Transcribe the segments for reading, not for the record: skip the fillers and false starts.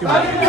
Esa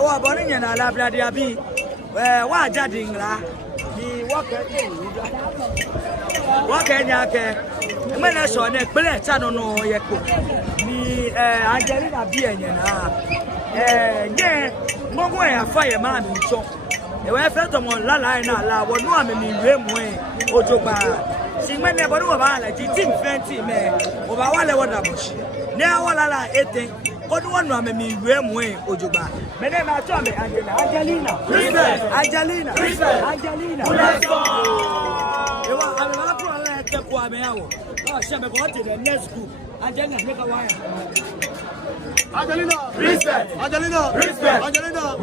What bonnie and I love that be what judging la the what can you when I saw neck bullet channel no yeko the Angelina be and yeah more way a fireman in shop. The way I felt on la line la what no I'm in room way Ojoba. See when never know about like the team 20 man over one water bush. Now la 18. What one woman me room way Ojoba. My name is Tommy Angelina. Angelina. Angelina. You are a pro like Kwame. Oh, she me got the next group. Angelina, make a wire. Angelina, respect. Angelina, respect. Angelina,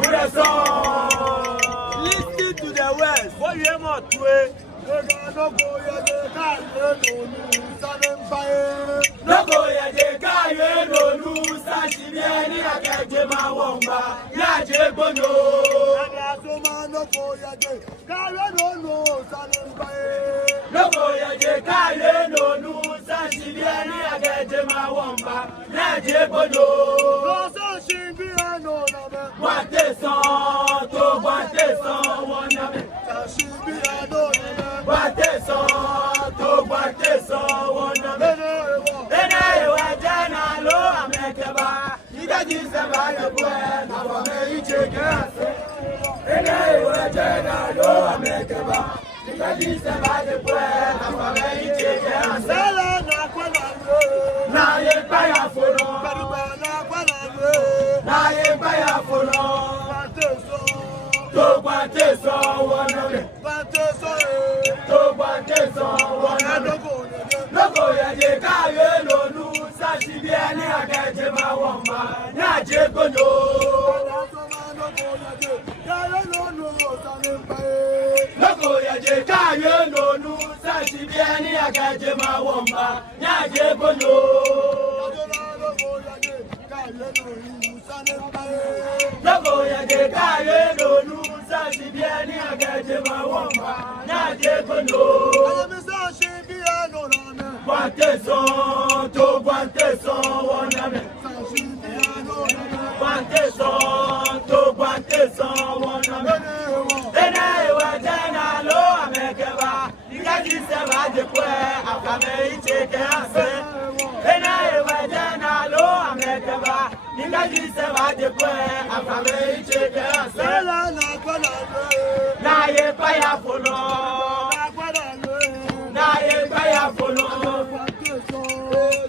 listen to the words. What you am not to no go ya de ka no go ya de ka no lu sa ni akaje ma wonba ya je bono ana so ma no go ya de ka no lu sa no go ya de ka no lu sa ni akaje ma wonba Naje bono. Rosa shimbi ano name. Wante son, to wante son, one name. Shimbi ano name. Wante son, to wante son, one name. Ene wajana lo amekeba. Ida jiseba yebwe na wame ichekase. Ene wajana lo amekeba. Ida jiseba yebwe na wame ichekase. Sala na kwa na ye baya fono. Na ye baya fono. To gbante so wona. To gbante so wona. Logo ya je ka ye lolu sa si bi ani agaje ma woma. Na je gono. Logo ya je ka ye lolu sa si bi ani agaje ma woma. Na je gono. Logo ya je ka ye lolu sa si bi ani agaje ma woma. Na je gono. Guante son, to guante son, woname. Guante son, to guante son, woname. Ene wajana lo amekeba. Ikaji seba jekwe, akame icheke ase. Ene wajana lo amekeba. Ikaji seba jekwe, akame icheke ase. Na ye paya fono. Na ye paya fono.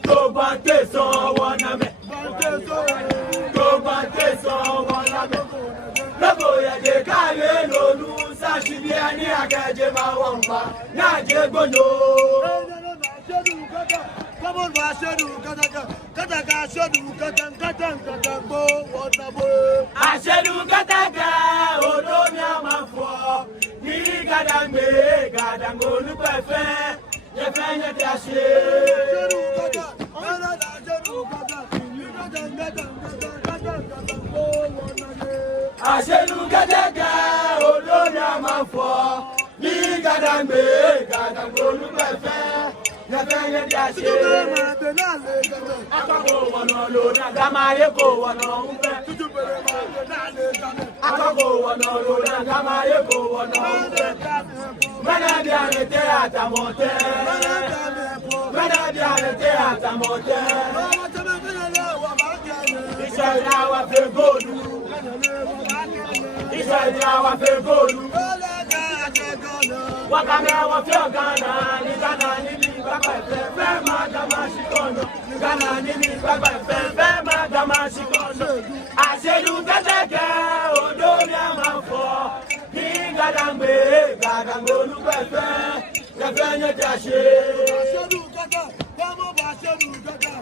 To bante so waname. To bante so waname. Logo ya je kaye lolu sa shibiani agaje ma wamba. Na je gono. Come on, Mashedu, Kataka, Shedu, Katan, Bo, Watabo. Ashedu Kataka, Odomia Mafo, Ni Gadambe, Gadango, Lupefe, Yefanya Tashi. Ashedu Kataka, Odomia Mafo, Ni Gadambe, Gadango, Lupefe. Yefanya Tashi. Akako wono lo na gamaye ko wono umbe. Akako wono lo na gamaye ko wono umbe. Mana biane te atamote. Mana biane te atamote. Israel wa fe golu. Israel wa fe golu. Wakame wa fe Ghana, ni Ghana ni baba fe ma damashikono. Ghana ni baba fe ma damashikono. Ashedu kateke odomia mafo. Ni gadambe gadango lupefe. Yefenye tashe. Ashedu kata, kamo ba ashedu kata.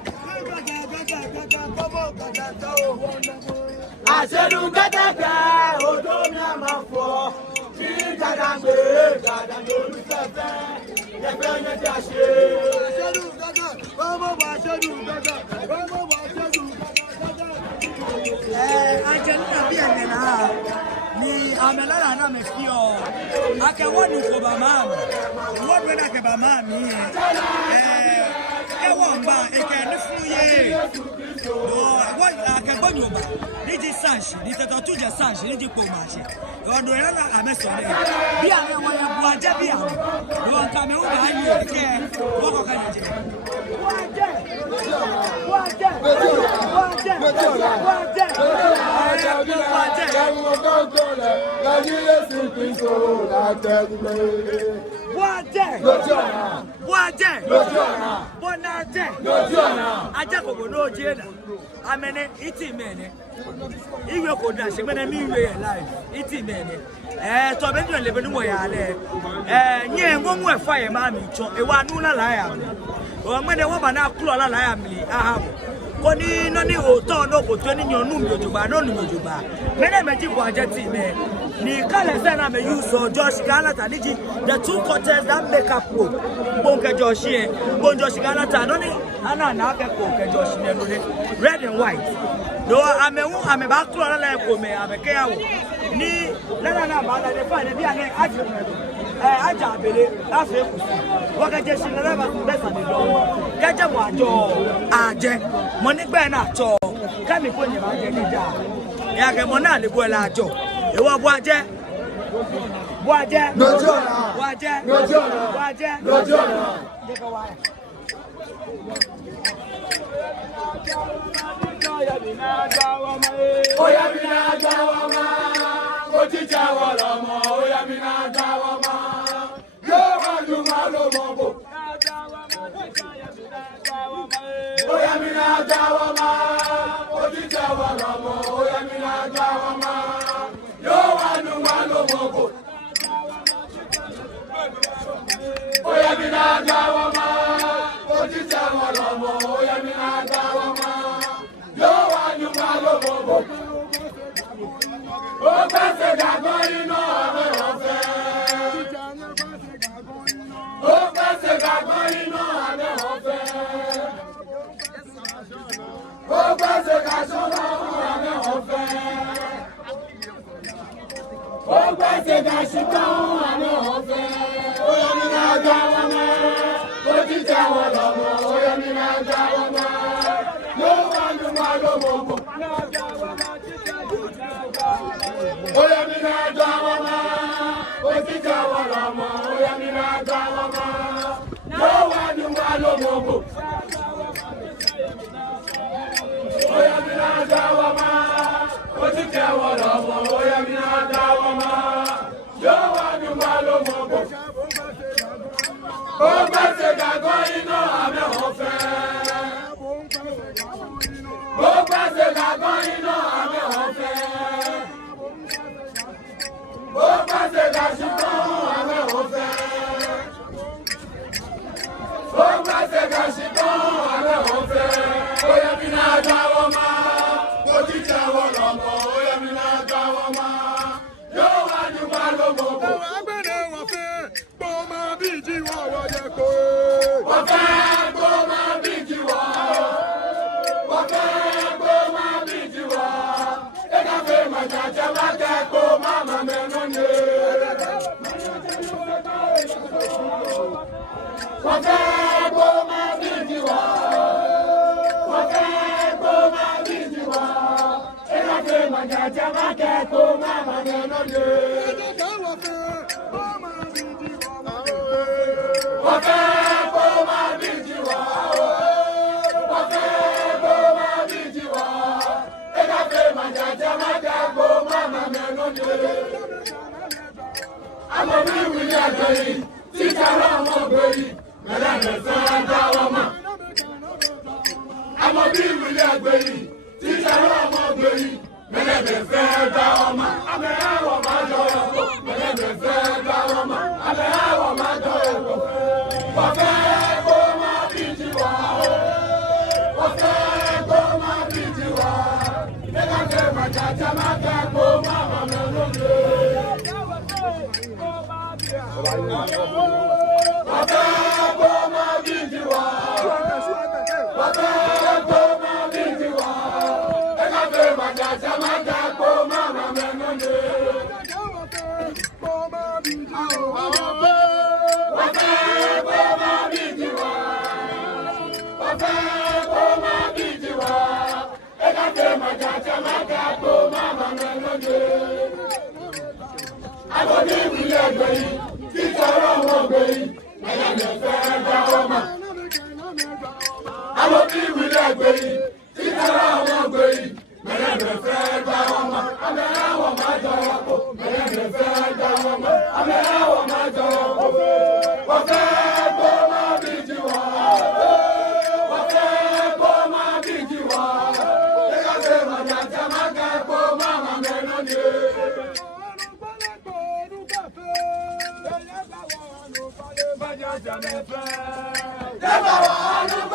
Ashedu kateke odomia mafo. Gadambe, Gadambe, Lupefe, Yefenye Tashi. Ashedu Gada, Baba Ashedu Gada, Baba Ashedu Gada. Angelina bi amena. Ni amela na me fio. Ake wonu ko ba mama. Wonu na ke ba mami. E won ba e ke ni fu ye. Wa ake gbonyo ba. Ni ji sanshi, ni teto tuje sanshi, ni ji po mache. Odo ya na amesore. Bi ame wo ya bu aje bi ame. Wo nka me wo ba anyo ke. Wo ko kan je. Amene iti mene iwe ko da se mene mi iwe live iti mene to be nyo lebe nu ya le nye ngomu e fa ye ma mi cho e wa nu la la ya o mene wo ba na klo la la ya mi ahabo ko ni no ni o to no ko to ni nyon nu mi ojuba no nu mi ojuba mene meji bo aje ti me ni kale se na me use Josh Galata ni the two quarters that make up pro bonke Josh e bon Josh Galata no ni ana na ke ko ke Josh ne no ni red and white do amewu ameba klo la la ko me abeke yawo ni la ba la de fa ne bi ane aje aja abele afi ekusi wakaje shinere ba besa ni do keje mo ajo aje mo nigba na ajo kemi ko ni ma je nija ya ke mo na le bo la ajo ewo bo aje lójú ọ̀nà Oya mi na gawa ma, otija wala mo. Oya mi na gawa ma, yo ma du ma lo mo bo. Oya mi na gawa ma, otija wala mo. Oya mi na gawa ma, yo ma du ma lo mo bo. Oya mi na gawa ma, otija wala mo. Oya mi na gawa ma, yo ma du ma lo mo bo. Ó pèsè gàgọ́ iná àwẹ̀ ọ̀fẹ́. Ó pèsè gàgọ́ iná àwẹ̀ ọ̀fẹ́. Ó pèsè gàṣọ́ lọ́rùn àwẹ̀ ọ̀fẹ́. Ó pèsè gàṣọ́ lọ́rùn àwẹ̀ ọ̀fẹ́. Ó yẹ mi náà gbá wọn mọ́. Ó ti jẹ́ wọn lọ́mọ. Ó yẹ mi náà gbá wọn mọ́. Yóò wá ní wá lọ́mọ bò. Oya mi na gawa ma, otija wala mo. Oya mi na gawa ma, no wa ni wa lo mo bo. Oya mi na gawa ma, otija wala mo. Oya mi na gawa ma, no wa ni wa lo mo bo. O ba se gago ino ame ofe. O ba se gago ino ame ofe. Ó pèsè gàṣítọ́ àwẹ̀ ọ̀fẹ́. Ó pèsè gàṣítọ́ àwẹ̀ ọ̀fẹ́. Ó yẹ mi náà jáwọ́ máa. Mo ti jáwọ́ lọ́mọ. Ó yẹ mi náà jáwọ́ máa. Yóò wá ní wá ló mọ̀ bò. Àwọn agbẹ̀rẹ̀ wọ̀ fẹ́ gbọ́ máa bí ìjìwọ̀ wọ̀nyẹ kó. Wọ́n fẹ́ gbọ́ máa bí ìjìwọ̀. Wọ́n fẹ́ gbọ́ máa bí ìjìwọ̀. Ẹ̀ka fẹ́ màjàjà má kẹ́kọ̀ọ́ máa mà mẹ́nu ni. Wọ́n fẹ́ gbọ́ máa bí ìjìwọ̀. Wọ́n fẹ́ gbọ́ máa bí ìjìwọ̀. Ẹ̀ka fẹ́ màjàjà má kẹ́kọ̀ọ́ máa mà mẹ́nu ni. Wọ́n fẹ́ gbọ́ máa bí ìjìwọ̀. Wọ́n fẹ́ gbọ́ máa bí ìjìwọ̀. Ẹ̀ka fẹ́ màjàjà má kẹ́kọ̀ọ́ máa mà mẹ́nu ni. Àmọ́ bí ìwúlẹ̀ àgbẹ̀ yìí, títà lọ́wọ́ ọgbẹ́ yìí, mẹ́lẹ́mẹ́ fẹ́ dá wọn mọ̀. Àmọ́ bí ìwúlẹ̀ àgbẹ̀ yìí, títà lọ́wọ́ ọgbẹ́ yìí, mẹ́lẹ́mẹ́ fẹ́ dá wọn mọ̀. Àmẹ́ àwọ̀ máa jọ ẹ̀kọ́, mẹ́lẹ́mẹ́ fẹ́ dá wọn mọ̀. Àmẹ́ àwọ̀ máa jọ ẹ̀kọ́. Wọ́n fẹ́ kó máa bí tiwa. Wọ́n fẹ́ kó máa bí tiwa. Nígbà tẹ́ màjàjà máa kẹ́ kó máa mọ̀ mẹ́nu lé. Wọ́n fẹ́ kó máa bí tiwa. Wọ́n fẹ́ kó máa bí tiwa. Nígbà tẹ́ màjàjà máa kẹ́ kó máa mọ̀ mẹ́nu lé. Wọ́n fẹ́ kó máa bí tiwa. Wọ́n fẹ́ kó máa bí tiwa. Nígbà tẹ́ màjàjà máa kẹ́ kó máa mọ̀ mẹ́nu lé. Àmọ́ bí ìwúlẹ̀ àgbẹ̀ yìí, títà lọ́wọ́ ọgbẹ́ yìí, mẹ́lẹ́mẹ́ fẹ́ dá wọn mọ̀. Àmọ́ bí ìwúlẹ̀ àgbẹ̀ yìí, títà lọ́wọ́ ọgbẹ́ yìí, mẹ́lẹ́mẹ́ fẹ́ dá wọn mọ̀. Àmẹ́ àwọ̀ máa jọ ọkọ̀, mẹ́lẹ́mẹ́ fẹ́ dá wọn mọ̀. Àmẹ́ àwọ̀ máa jọ ọkọ̀. Wọ́n fẹ́ kó máa bí tiwa. Wọ́n fẹ́ kó máa bí tiwa. Nígbà tí màjàjà máa kẹ́ kó máa mà mẹ́nu ni. Never want to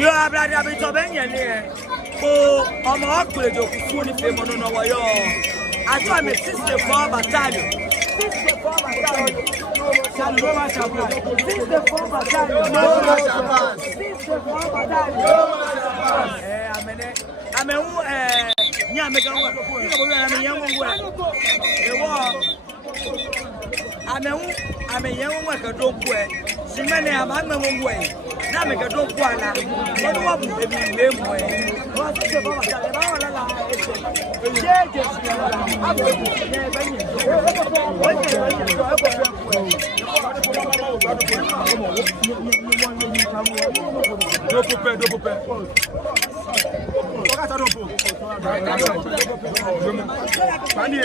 Yo abla abi to ben ye ni ko omo okure jo kufu ni fe mo no wo yo ato me 64 battalion 64 battalion Saloma Chapas 64 battalion 64 battalion amene amewu nya mega wa ina bo na me yan wo ewo amewu ameyan wo ka don ko e simene amagme wo e na me ka don ko ala wo wa bu ebi le mo e wo se ba ta le ba wala la je abo ne ba ni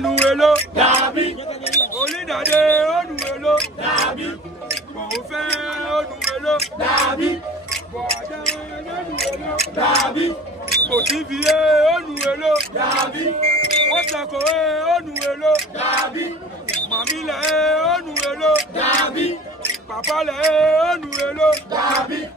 Nuelo, Dabi, Olidade, Nuelo, Dabi, Mofe, Nuelo, Dabi, Dabi, Motivie, Nuelo, Dabi, Osako, Nuelo, Dabi, Mamile, Nuelo, Dabi, Papa, Nuelo, Dabi.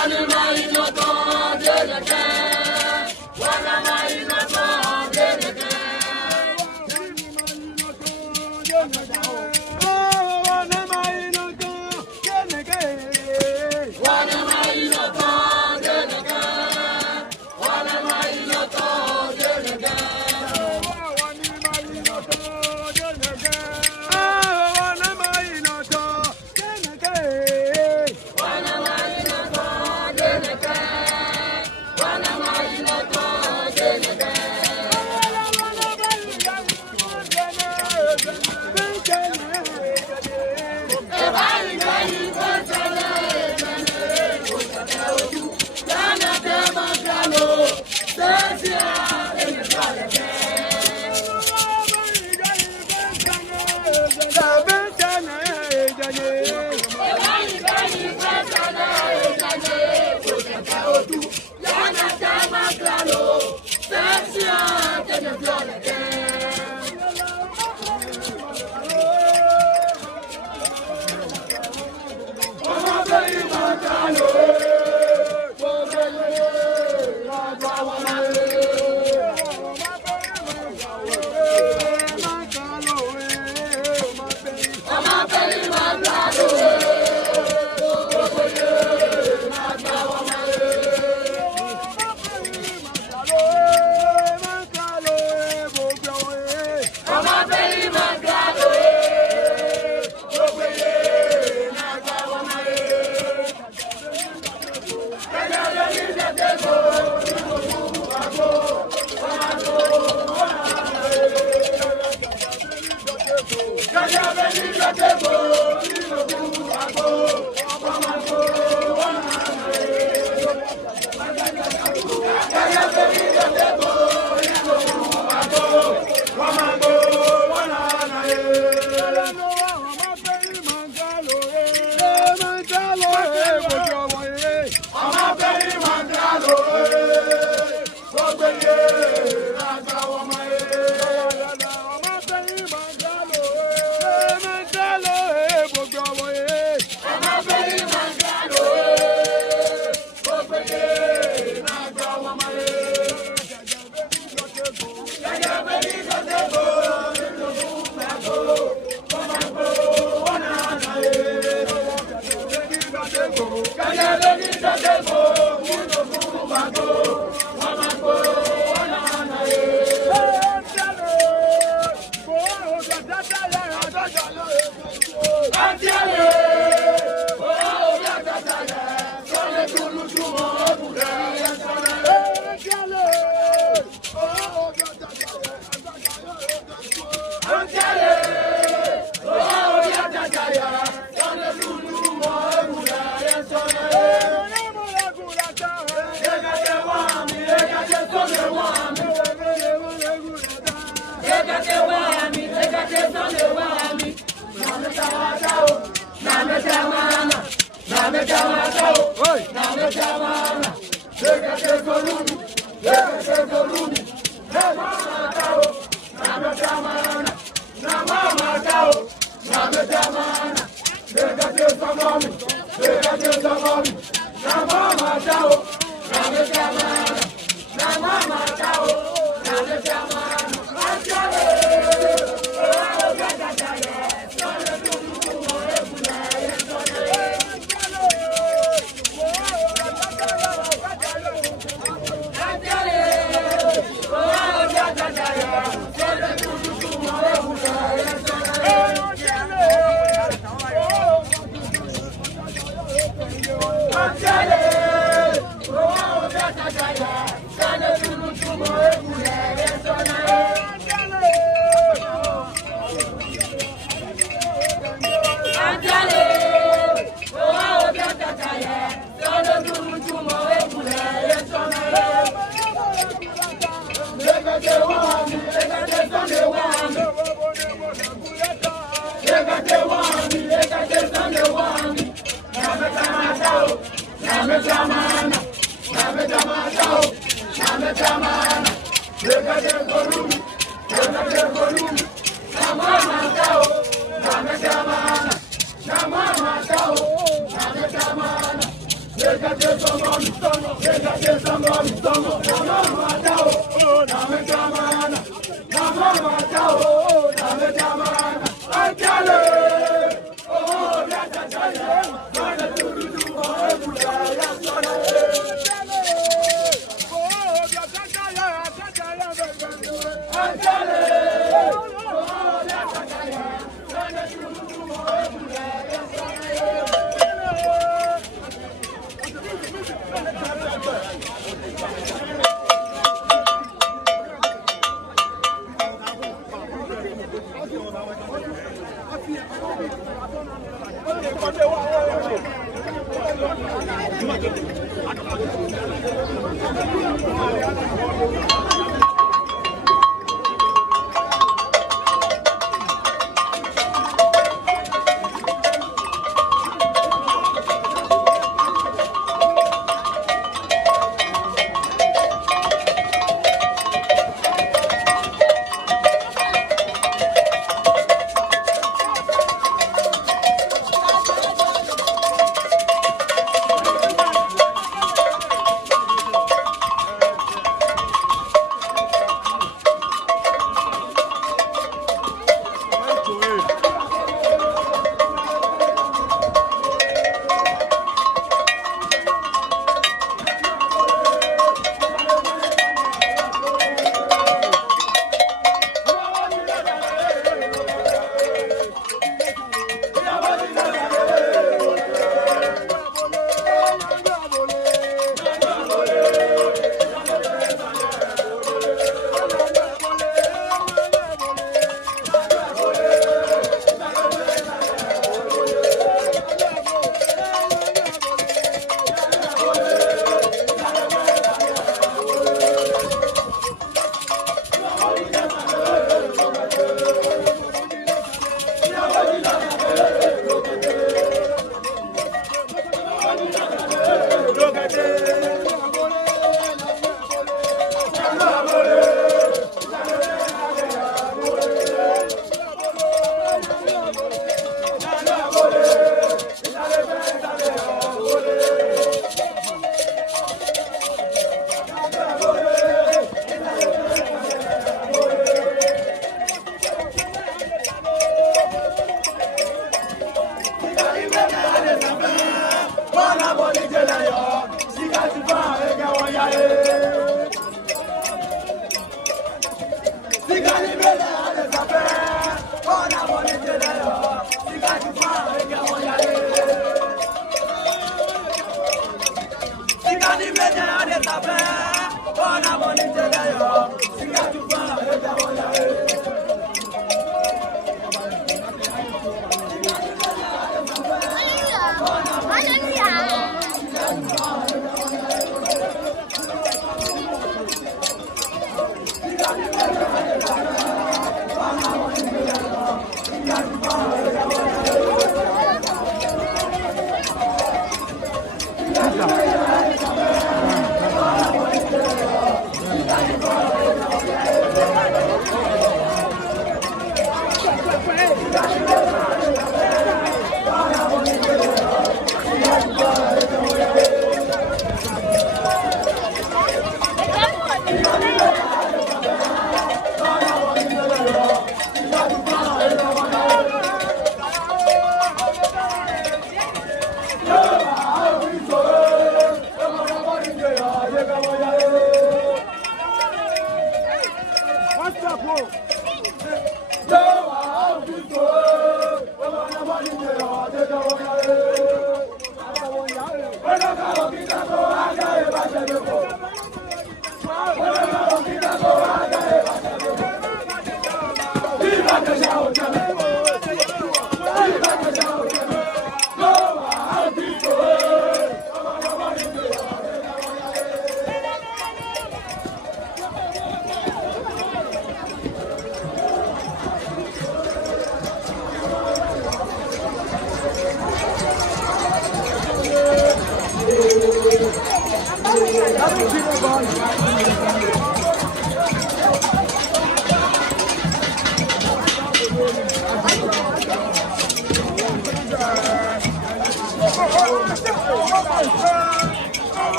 Wanna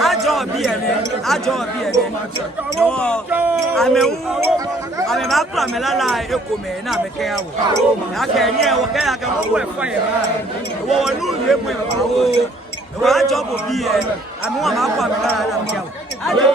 Ajo biene. No, I'm a plamela ekome na meke awo. Aka enye wo ka aka wo e fa ye ba. Wo nu ye mu e ba o. Wo ajo bo bi e. Ame wa ma plamela na meke awo. Ajo.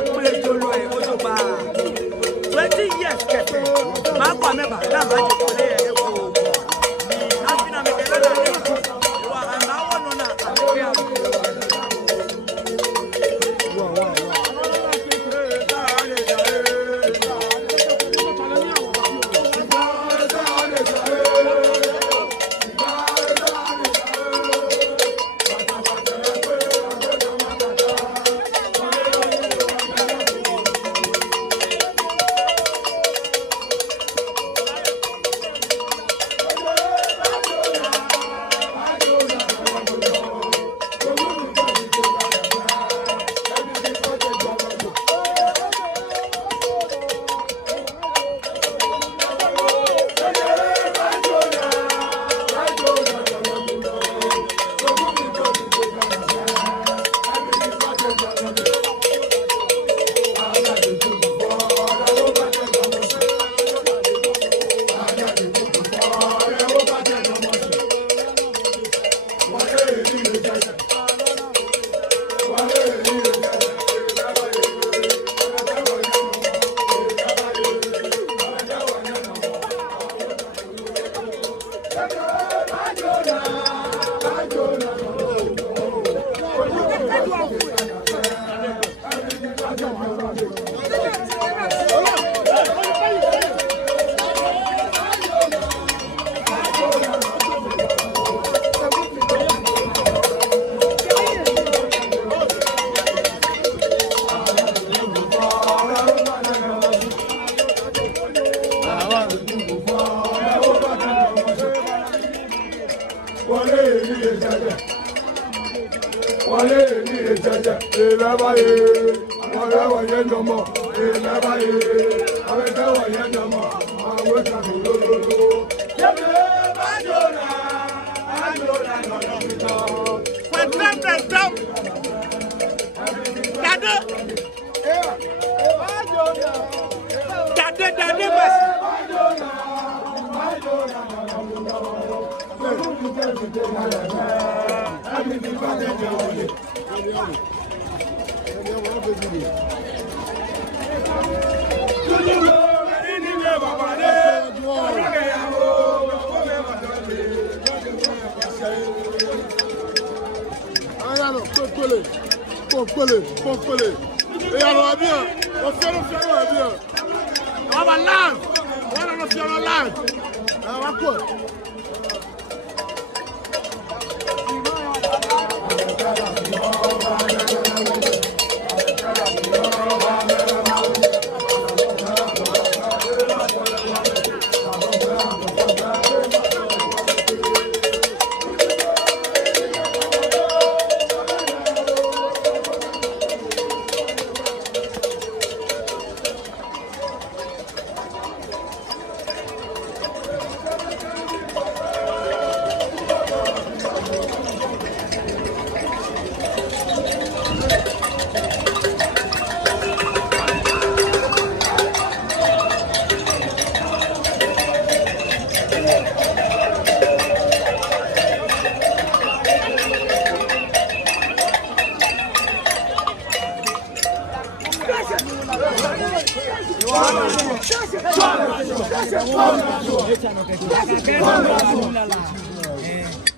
play Jolo e Ojoba 20 years kete ma kwa meba na ma je ko le e ko ni afina me kele na le wa na wono na ake abu Et alors bien, on fait le bien. On va live. On va le faire live. On va quoi?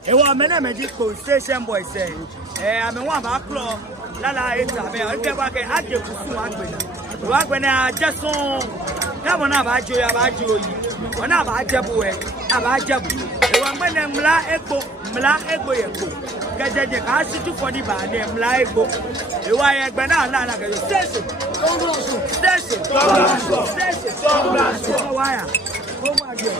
Ewa mena magic station boy say I mean one back club lala eta me o ke ba ke ade kusu wa gbe na jason ka mo na ba jo ya ba jo yi ona ba jebu e aba jebu ewa mena mla egbo ye ko gajeje ka situ for the ba ne mla egbo ewa ye gbe na la ke station wire go wa je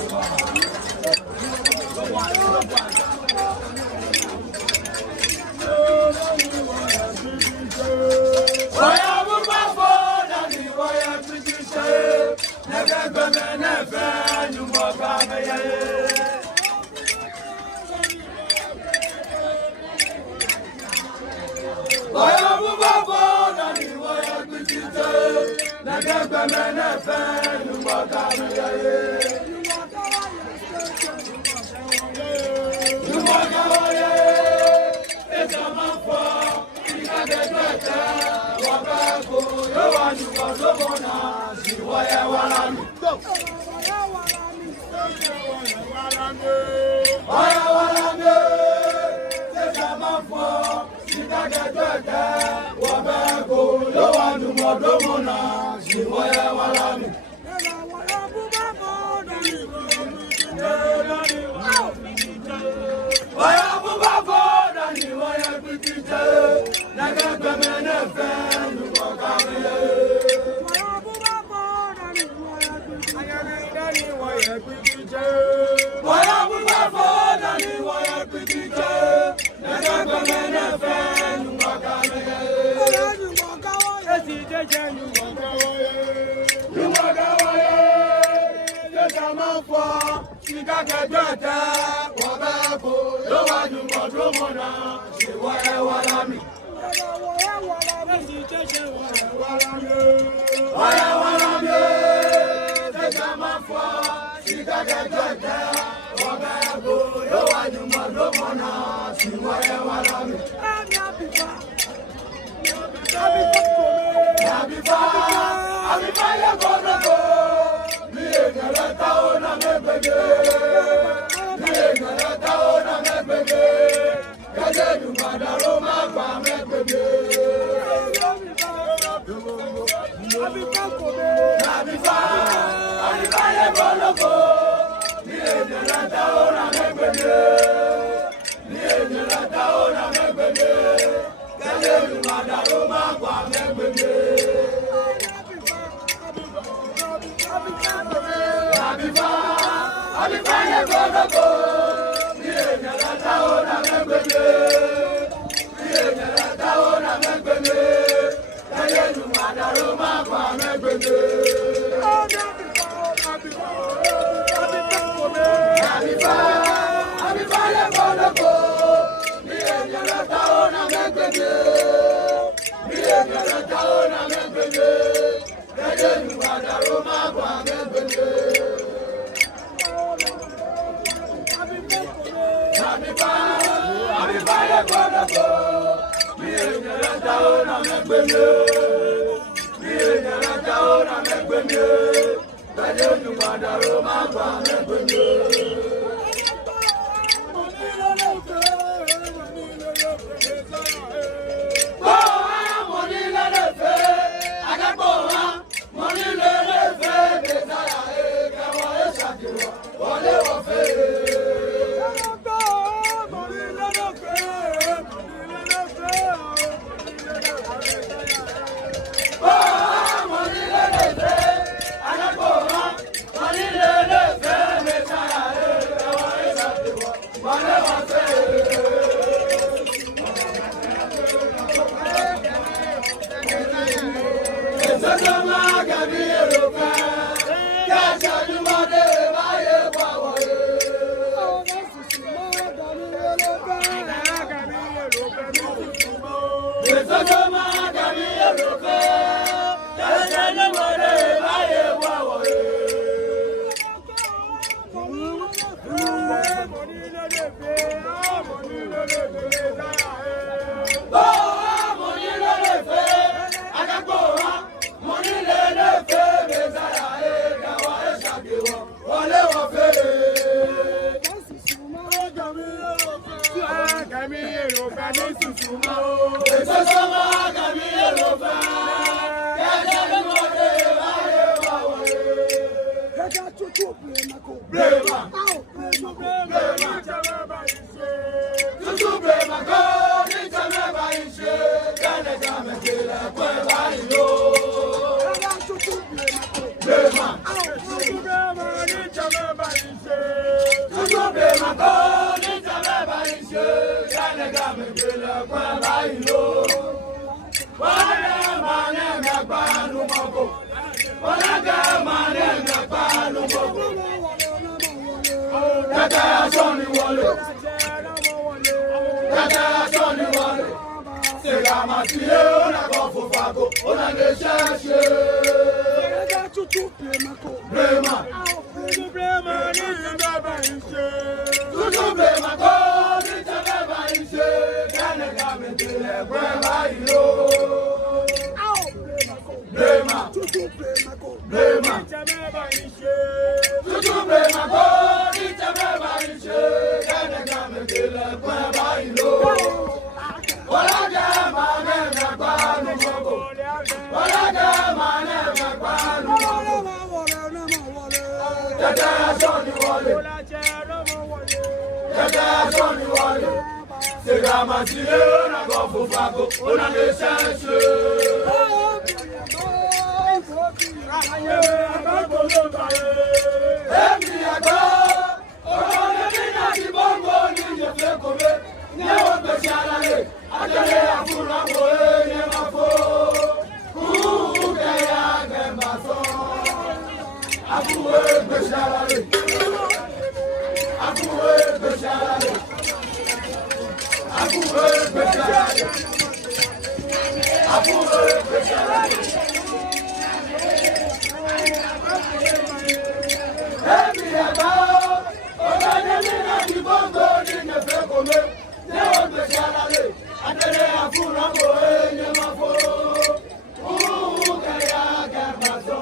Blema, wọlé. Jẹ́jẹ́ sọ́ni wọlé. Sega masile na gofu fako ona le sese. Emi agba, ọ̀rọ̀ lẹ́mí náà ti bọ́ǹgò ní ìyẹ̀fẹ́ kòmé. Ní ẹ̀wọ̀n gbèsè àlàyé, àtẹ̀lé àfúráwọ̀ ẹ̀yẹ máa fò. Kúrú kẹ̀yà gẹ̀mbà sọ. Àfúwé gbèsè àlàyé. Àfúwé gbèsè àlàyé. Àfúwé gbèsè àlàyé. Àfúwé gbèsè àlàyé. Ẹ̀mí ẹ̀gbá ọ̀gá ẹ̀mí náà ti bọ́ǹgò ní ìyẹ̀fẹ́ kòmé. Ní ẹ̀wọ̀n gbèsè àlàyé, àtẹ̀lé àfúráwọ̀ ẹ̀yẹ máa fò. Kúrú kẹ̀yà gẹ̀mbà sọ.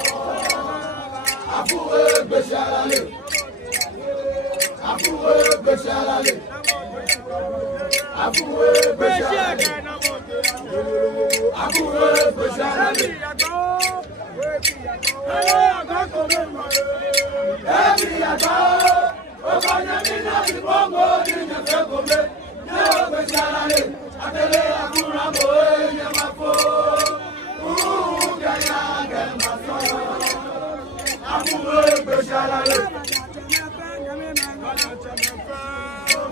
Àfúwé gbèsè àlàyé. Àfúwé gbèsè àlàyé. Àfúwé gbèsè àlàyé. Àfúwé gbèsè àlàyé. Ẹ̀mí àgbà ọkọ̀ yẹmí náà ti bọ́ǹgò ní ìyẹ̀fẹ́ kòmé. Ní ẹ̀wọ̀n gbèsè àlàyé, àtẹ̀lé àfúráwọ̀ ẹ̀yẹ máa fò. Kúrú kẹ̀yà gẹ̀mbà sọ. Àfúwé gbèsè àlàyé.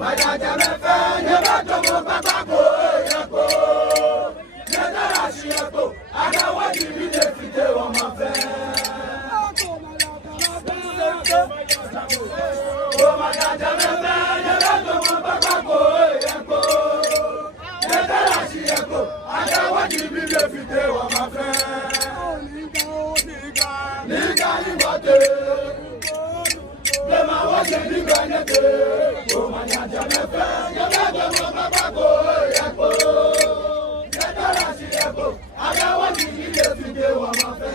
Majajamẹfẹ yẹbàtọmọ pápákọ ẹyẹkọ yẹtara ṣiyẹkọ adáwọjì mi lè fìdé wọn máa fẹ. Majajamẹfẹ yẹbàtọmọ pápákọ ẹyẹkọ yẹtara ṣiyẹkọ adáwọjì mi lè fìdé wọn máa fẹ. Nígbà nígbà tẹ. Lema wọ́ṣẹ̀ nígbà nẹ́tẹ̀. Òmànyàjà mẹ́fẹ́ yẹ́bẹ́gbẹ́ mọ́ bàbá kò yẹ́pọ̀. Yẹ́dára sí ẹ̀kọ́, adáwọ̀ ní ilé fìdé wọ́n máa fẹ́.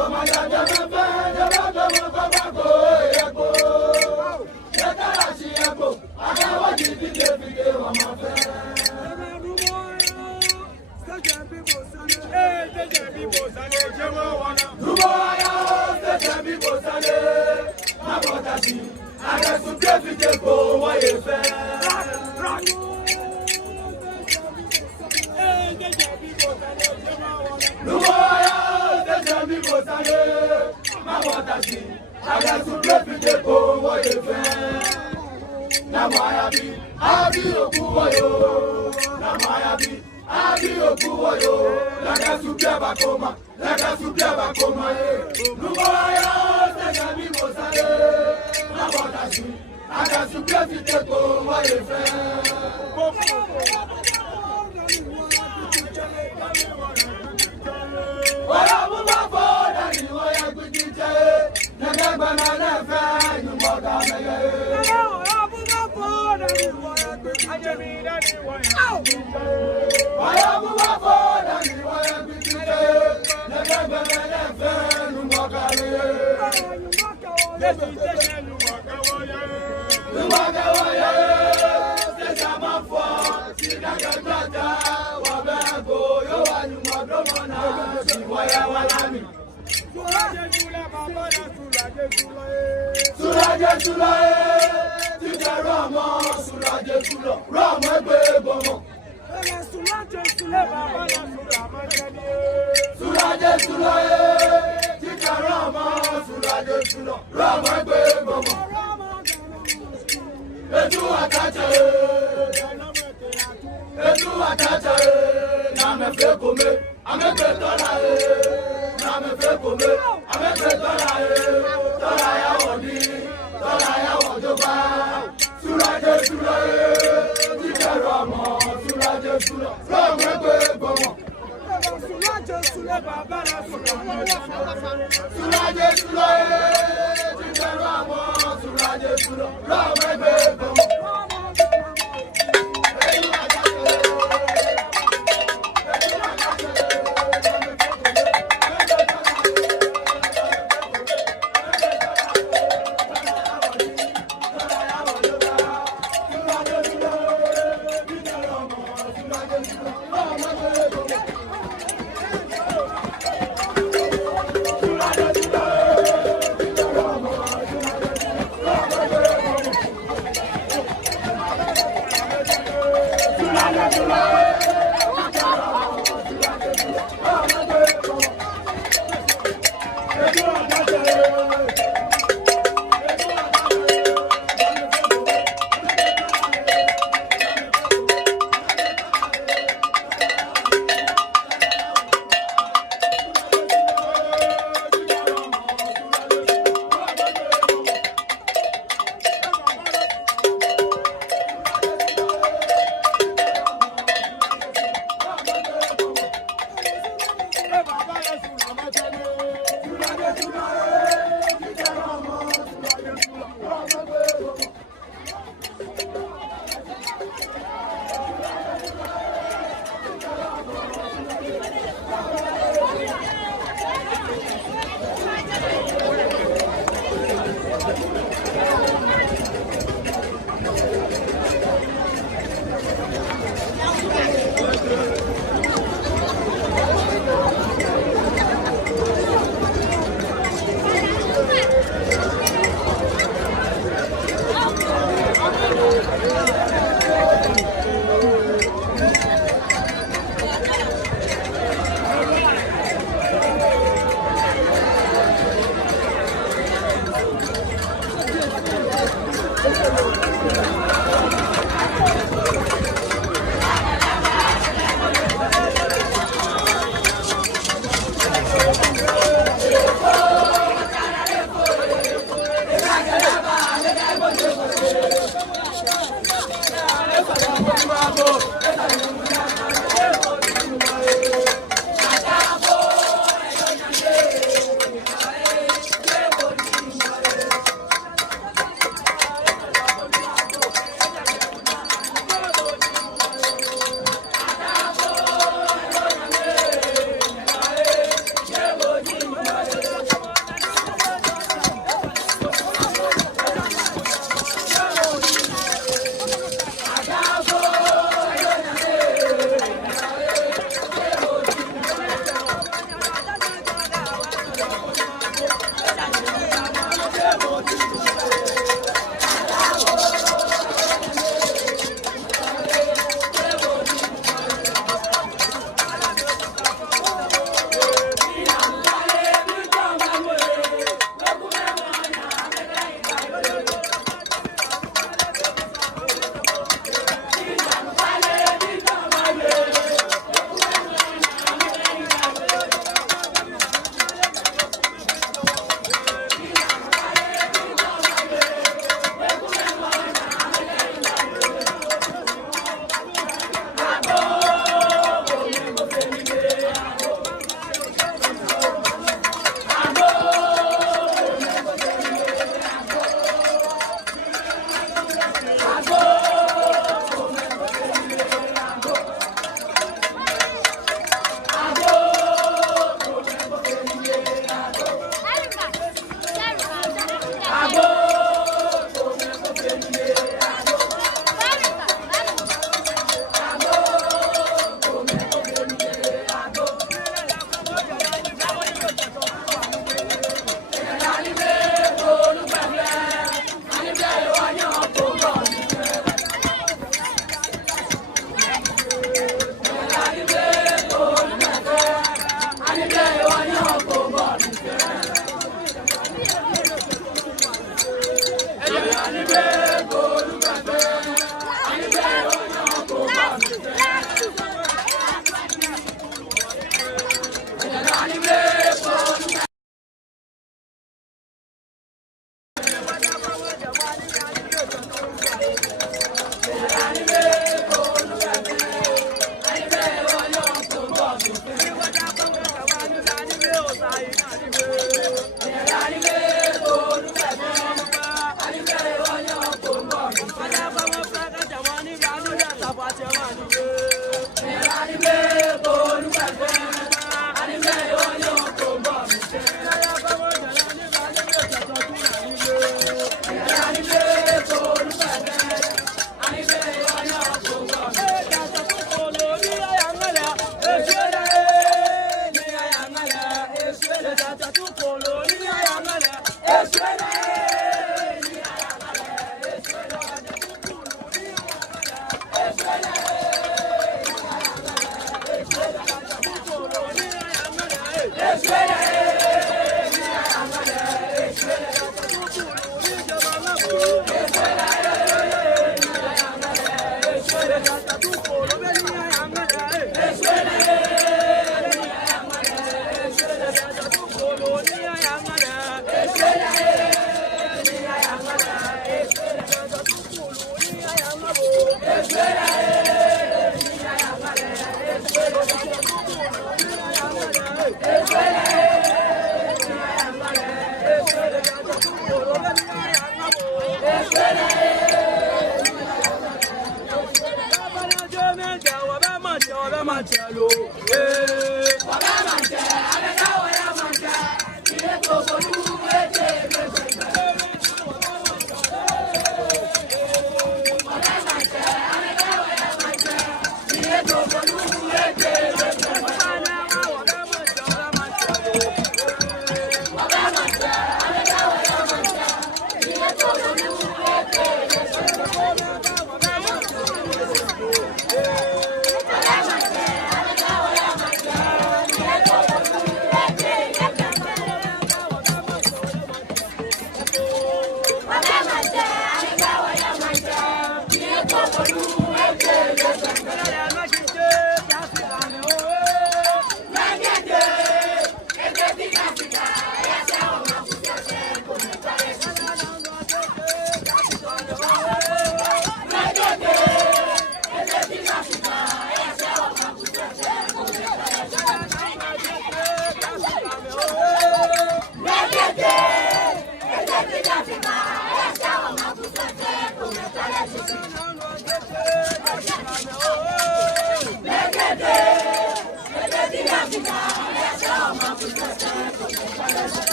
Òmànyàjà mẹ́fẹ́ yẹ́bẹ́gbẹ́ mọ́ bàbá kò yẹ́pọ̀. Yẹ́dára sí ẹ̀kọ́, adáwọ̀ ní ilé fìdé wọ́n máa fẹ́. Duboya, sẹ̀sẹ̀ bí kò sálé, má bọ̀dá sí, àgẹ̀sùn kéfìdé kò wáyé fẹ́. Duboya, sẹ̀sẹ̀ bí kò sálé, má bọ̀dá sí, àgẹ̀sùn kéfìdé kò wáyé fẹ́. Nàmọ́ àyàbí, àbí òkú wọ̀yọ̀, nàmọ́ àyàbí. Abi okuwoyo, laga subia bakoma, ye. Luboya, sega mi mosale, na bodashi, aga subia fiteko wa yefe. Oya buba foda ni oya gbijije, nege gbana nefe, nyumboga meye. Oya buba foda ni oya gbijije, Oya buba foda ni oya gbijije, nege gbana nefe, nyumboga meye. Nyumboga woye, sesa mafo, sinage gbata, wabego, yo wa nyumboga mona, siwaya walami. Sulaje sulaye, tite Ramo, sulaje sulo, Ramo egbe bomo. Sulaje sulaye, tite Ramo, sulaje sulo, Ramo egbe bomo. Etu atache, na me fe kome, ame fe tola na me fe kome, ame fe tola ya wodi, tola ya wojoba. Sulaje sulaye, tite Ramo, sulaje sulo, Ramo egbe bomo. Sulaje sulaye, tite Ramo, sulaje sulo, Ramo egbe bomo. Sulaje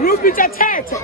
Ruby Chatete.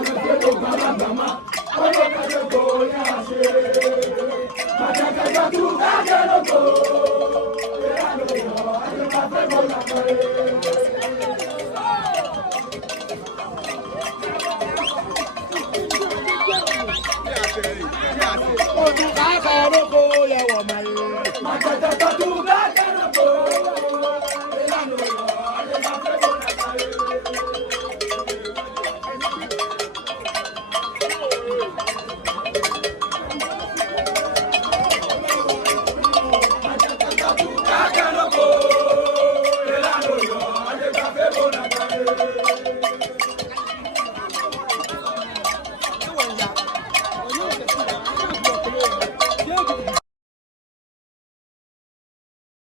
I'm